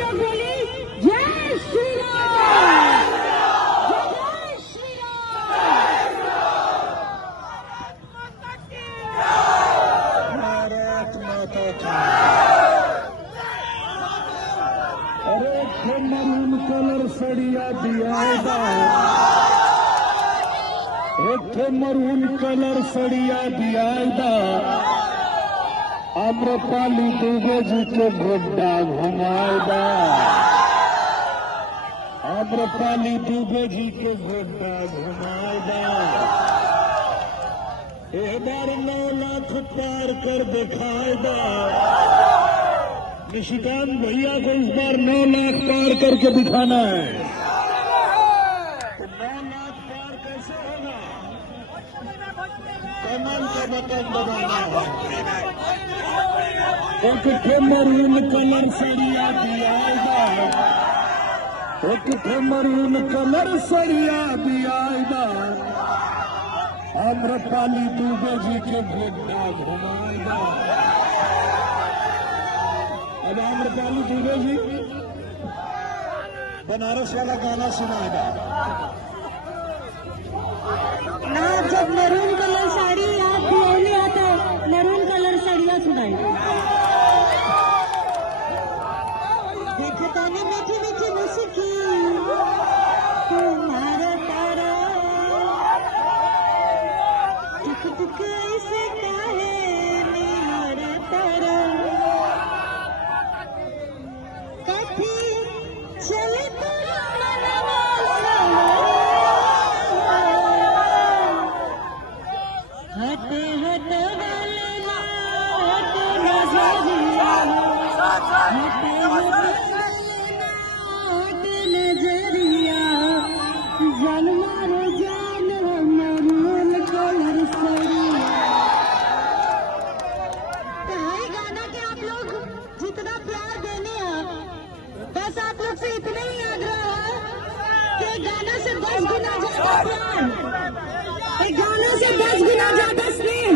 लोग बोली जय श्री राम, जय श्री राम। भारत माता की। अरे मरून कलर सड़िया दिया मरून कलर सड़िया दिया आम्रपाली दुबे जी के गोड्डा घुमाएगा। आम्रपाली दुबे जी के गोड्डा घुमाएगा। एक बार 9 लाख पार कर दिखाएगा। निशिकांत भैया को इस बार 9 लाख पार करके दिखाना है। तो 9 लाख पार कैसे होगा? कमल का बटन दबाना है। एक मरून कलर सड़िया दिया, एक मरून कलर सड़िया दिया आम्रपाली दुबे जी के गोड्डा घुमाएगा। अब आम्रपाली दुबे जी बनारस वाला गाना सुनाएगा ना। जब मरून कलर साड़ी याद नहीं आता, मरून कलर साड़ियाँ सुनाई। देखता नहीं मीठी मीठी मुस्की तुम्हारा तारा, टुक टुक ऐसे काहे मेरा तारा, कभी चले पूरा मनवा हटे हट वाला हट नजरिया, हटे हट नजरिया, जान मारो जान मरून कलर सड़िया। भाई गाना के आप लोग जितना प्यार देने हैं, बस आप लोग से इतना ही आग्रह है कि गाना से 10 गुना ज्यादा प्यार, गाना से 10 गुना ज्यादा स्नेह।